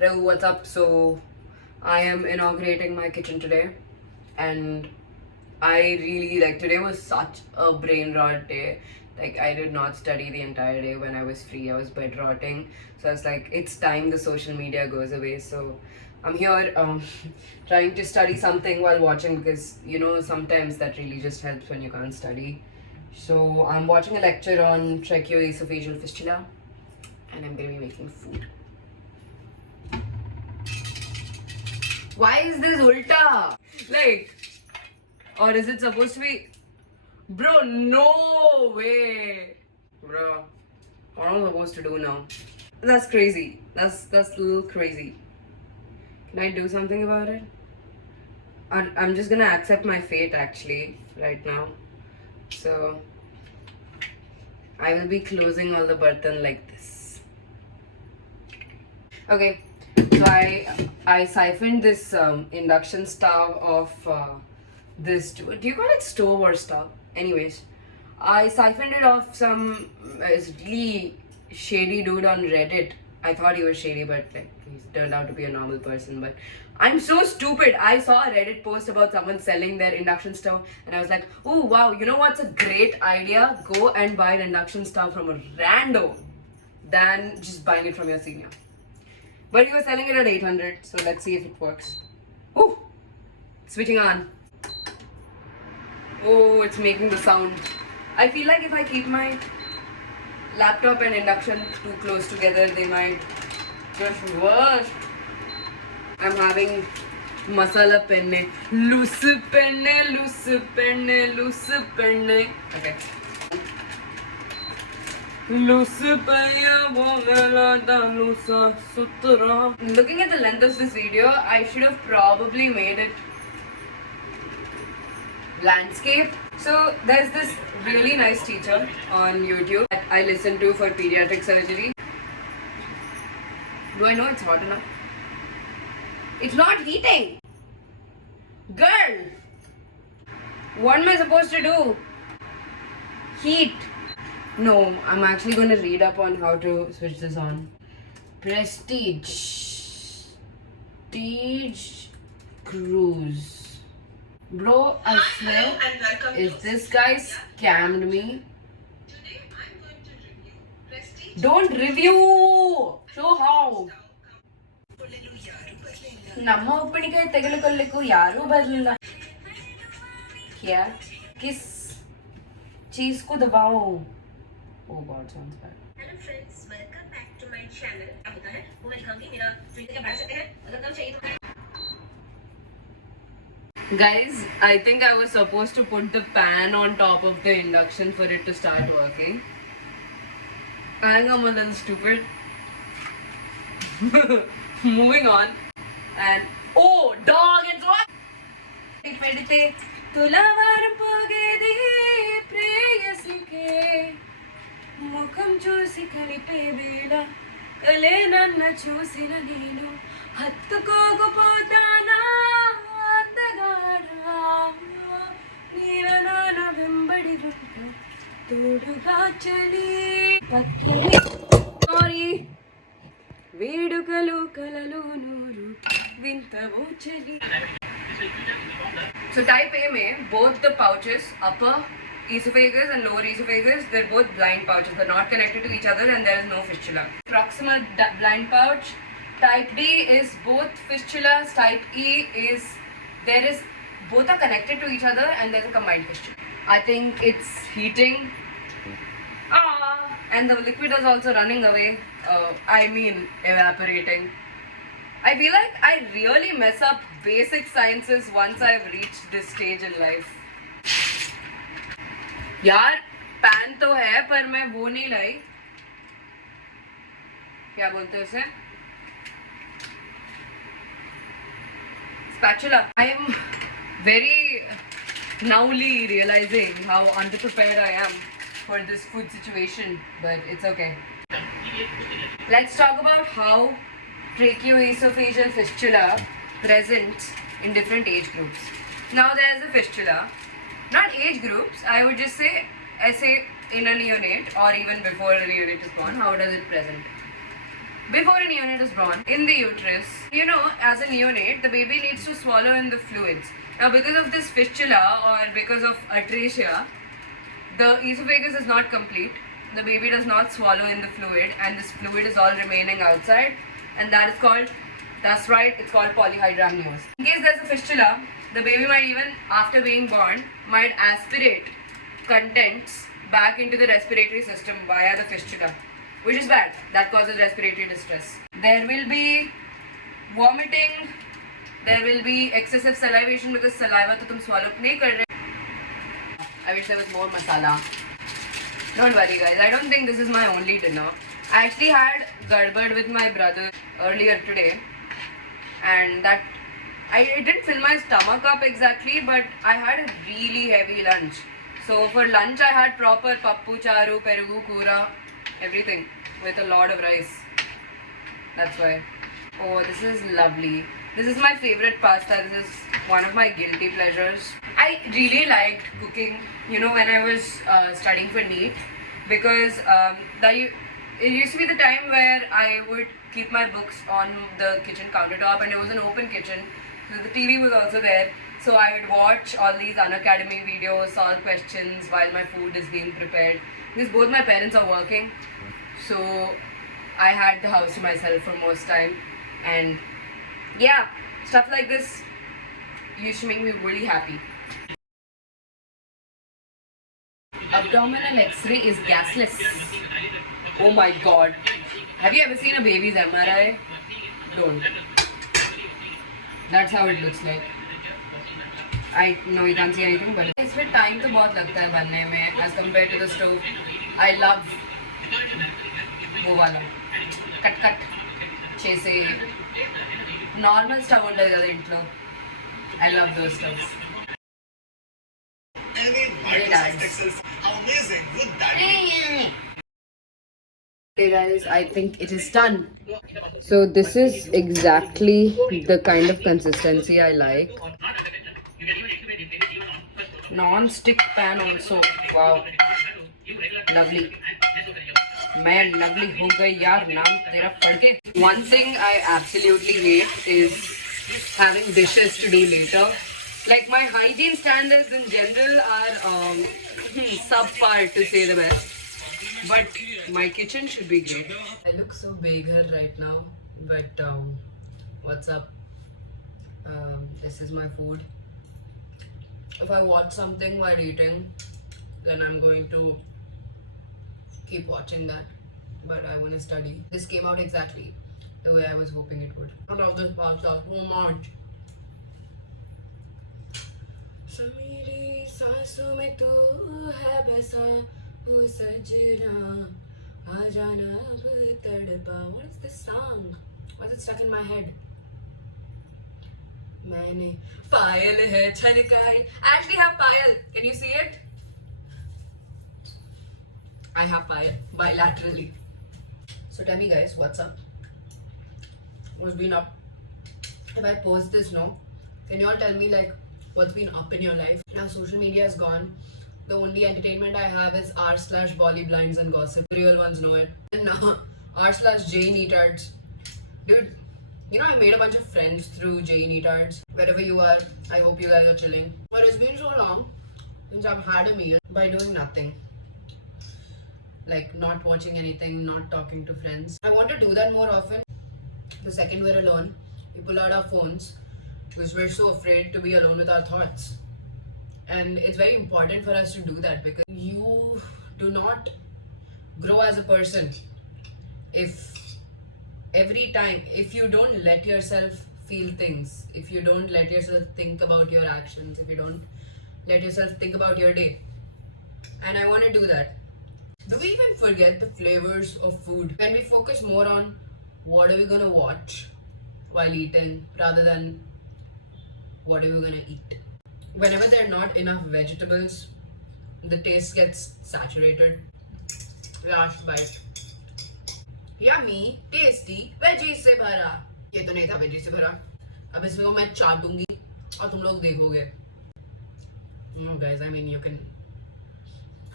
Hello, what's up? So, I am inaugurating my kitchen today, and I really like today was such a brain rot day. Like, I did not study the entire day when I was free, I was bed rotting. So, I was like, it's time the social media goes away. So, I'm here trying to study something while watching because sometimes that really just helps when you can't study. So, I'm watching a lecture on tracheoesophageal fistula, and I'm gonna be making food. Why is this ulta? Like, or is it supposed to be? Bro, no way. Bro, what am I supposed to do now? That's crazy. That's a little crazy. Can I do something about it? I'm just gonna accept my fate actually right now. So I will be closing all the bartan like this. Okay, so I siphoned this induction stove of this. Do you call it stove or stove? Anyways, I siphoned it off some really shady dude on Reddit. I thought he was shady, but like he turned out to be a normal person. But I'm so stupid. I saw a Reddit post about someone selling their induction stove, and I was like, "Oh wow, you know what's a great idea? Go and buy an induction stove from a rando, than just buying it from your senior." But he was selling it at 800, so let's see if it works. Oh, switching on. Oh, it's making the sound. I feel like if I keep my laptop and induction too close together, they might just worse. I'm having masala penne. Loose penne, loose penne, loose penne. Okay. Looking at the length of this video, I should have probably made it landscape. So there's this really nice teacher on YouTube that I listen to for pediatric surgery. Do I know it's hot enough? It's not heating! Girl! What am I supposed to do? Heat! No, I'm actually going to read up on how to switch this on. Prestige Cruise. Bro, I swear, if this guy scammed me. Don't review! Show how! ನಮ್ಮ ಒಪ್ಪಣಿಗೆ ತೆಗೆದುಕೊಳ್ಳಿಕ್ಕೂ ಯಾರೂ ಬರಲಿಲ್ಲ क्या किस चीज को दबाओ Oh god, sounds bad. Hello friends, welcome back to my channel. क्या होता है वो मैं दिखाऊंगी मेरा ट्विटर क्या बढ़ा सकते हैं अगर कम चाहिए तो Guys, I think I was supposed to put the pan on top of the induction for it to start working. I think I'm a little stupid. Moving on. And oh, dog, it's what? పెడితే తులవారం పోగేది ప్రేయసికే ముఖం చూసి కలిపే వేళ కలే నన్న చూసిన నేను హత్తుకోకపోతానా అందగాడా నీరనాన వెంబడి ఉంటూ తోడుగా చలి పక్కనే సారీ వేడుకలు కలలు నూరు వింతవో చలి So type A में both the pouches, upper esophagus and lower esophagus, they're both blind pouches. They're not connected to each other and there is no fistula. Proximal blind pouch. Type D is both fistulas. Type E is both are connected to each other and there's a combined fistula. I think it's heating. And the liquid is also running away. Evaporating. I feel like I really mess up basic sciences once I've reached this stage in life. यार pan तो है पर मैं वो नहीं लाई क्या बोलते हैं उसे spatula. I am very nowly realizing how underprepared I am for this food situation, but it's okay. Let's talk about how tracheoesophageal fistula presents in different age groups. Now there is a fistula, not age groups, I would just say in a neonate or even before a neonate is born, how does it present? before a neonate is born, in the uterus, you know, as a neonate, the baby needs to swallow in the fluids. Now, because of this fistula or because of atresia, the esophagus is not complete. The baby does not swallow in the fluid, and this fluid is all remaining outside, and that is called, that's right, it's called polyhydramnios. In case there's a fistula, the baby might even, after being born, might aspirate contents back into the respiratory system via the fistula, which is bad. That causes respiratory distress. There will be vomiting, there will be excessive salivation because saliva to tum swallow nahi kar rahe. I wish there was more masala. Don't worry guys, I don't think this is my only dinner. I actually had garbad with my brother earlier today, and that it didn't fill my stomach up exactly, but I had a really heavy lunch. So for lunch I had proper pappu charu, perugu, kura, everything with a lot of rice. That's why. Oh, this is lovely. This is my favorite pasta. This is one of my guilty pleasures. I really liked cooking, you know, when I was studying for NEET, because it used to be the time where I would keep my books on the kitchen countertop, and it was an open kitchen, so the TV was also there. So I would watch all these Unacademy videos, solve questions while my food is being prepared. Because both my parents are working, so I had the house to myself for most time, and yeah, stuff like this used to make me really happy. Abdominal X-ray is gasless. Oh my god. Have you ever seen a baby's MRI? Don't. That's how it looks like. I know you can't see anything, but इसमें time तो बहुत लगता है बनने में as compared to the stove. I love वो वाला cut अच्छे से normal stuff ఉంటుంది కదా ఇంట్లో. I love those stuffs. Great ads. How amazing would that be? Hey guys, I think it is done. So this is exactly the kind of consistency I like. Non-stick pan also. Wow. Lovely. मैं lovely हो गई यार, नाम तेरा पढ़ के. One thing I absolutely hate is having dishes to do later. Like my hygiene standards in general are subpar to say the best. But my kitchen should be great. I look so beggar right now, but what's up? This is my food. If I watch something while eating, then I'm going to keep watching that. But I want to study. This came out exactly the way I was hoping it would. I love this pasta so much. मेरी सांसों में तू है बसा ओ सजना आ जाना अब तड़पा. What is this song? Why is it stuck in my head? मैंने पायल है छनकाई. I actually have Payal. Can you see it? I have Payal bilaterally. So tell me guys, what's up? What's been up? If I post this, no? Can you all tell me like what's been up in your life? Now social media is gone. The only entertainment I have is r/Bolly blinds and gossip. The real ones know it. And now r/J Neatards. Dude, you know I made a bunch of friends through J Neatards. Wherever you are, I hope you guys are chilling. But it's been so long since I've had a meal by doing nothing. Like not watching anything, not talking to friends. I want to do that more often. The second we're alone, we pull out our phones because we're so afraid to be alone with our thoughts. And it's very important for us to do that because you do not grow as a person if you don't let yourself feel things, if you don't let yourself think about your actions, if you don't let yourself think about your day. And I want to do that. Do we even forget the flavors of food when we focus more on what are we going to watch while eating rather than what are we going to eat? Whenever there are not enough vegetables, the taste gets saturated. Last bite. Yummy, tasty, veggies से भरा. ये तो नहीं था veggies से भरा. अब इसमें को मैं चाटूंगी और तुम लोग देखोगे. No guys, I mean you can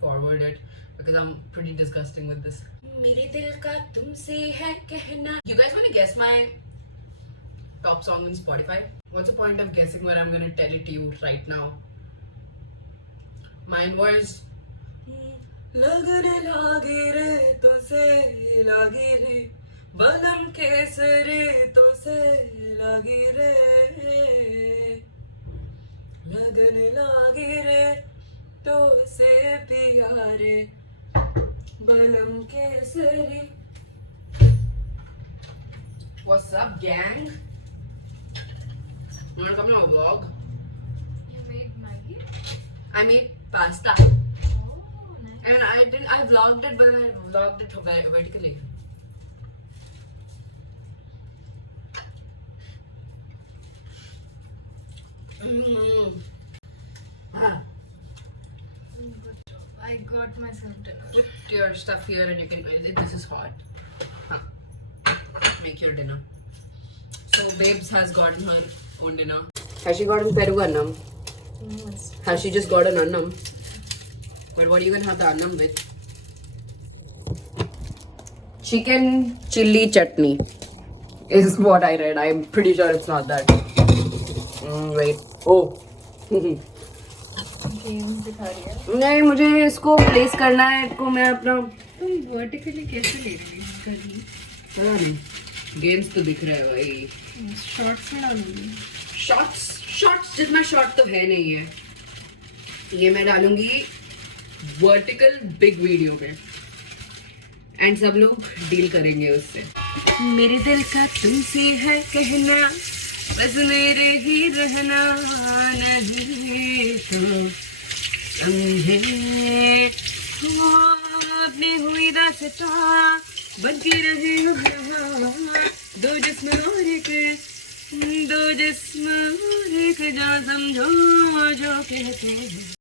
forward it because I'm pretty disgusting with this. मेरे दिल का तुमसे है कहना. You guys want to guess my top song on Spotify? What's the point of guessing when I'm gonna tell it to you right now? Mine was लगने लागे रे तो से लागे रे बलम केसरे तो से लागे रे लगने लागे रे तो से प्यारे बलम Kesari. What's up, gang? You wanna come to a vlog? You made Maggie? I made pasta. Oh, nice. And I vlogged it, but I vlogged it vertically. Ah, Good job. I got myself dinner. put your stuff here and you can. This is hot. Huh. Make your dinner. So, Babes has gotten her own dinner. Has she gotten peru annam? Has she just got an annam? But what are you gonna have the annam with? Chicken chili chutney is what I read. I'm pretty sure it's not that. Wait. Oh. Games दिखा रही है. नहीं मुझे इसको place करना है. इसको मैं अपना तुम vertically कैसे ले रही हो? कहीं पता नहीं. गेम्स तो दिख रहा है भाई. शॉर्ट्स में डालूंगी. शॉर्ट्स जितना शॉर्ट तो है नहीं है. ये मैं डालूंगी वर्टिकल बिग वीडियो पे एंड सब लोग डील करेंगे उससे. मेरे दिल का तुमसे है कहना बस मेरे ही रहना नहीं तो समझे अपने हुई दास्तां बनती रहे दो जिस्म और एक जान समझो जो कहते हैं.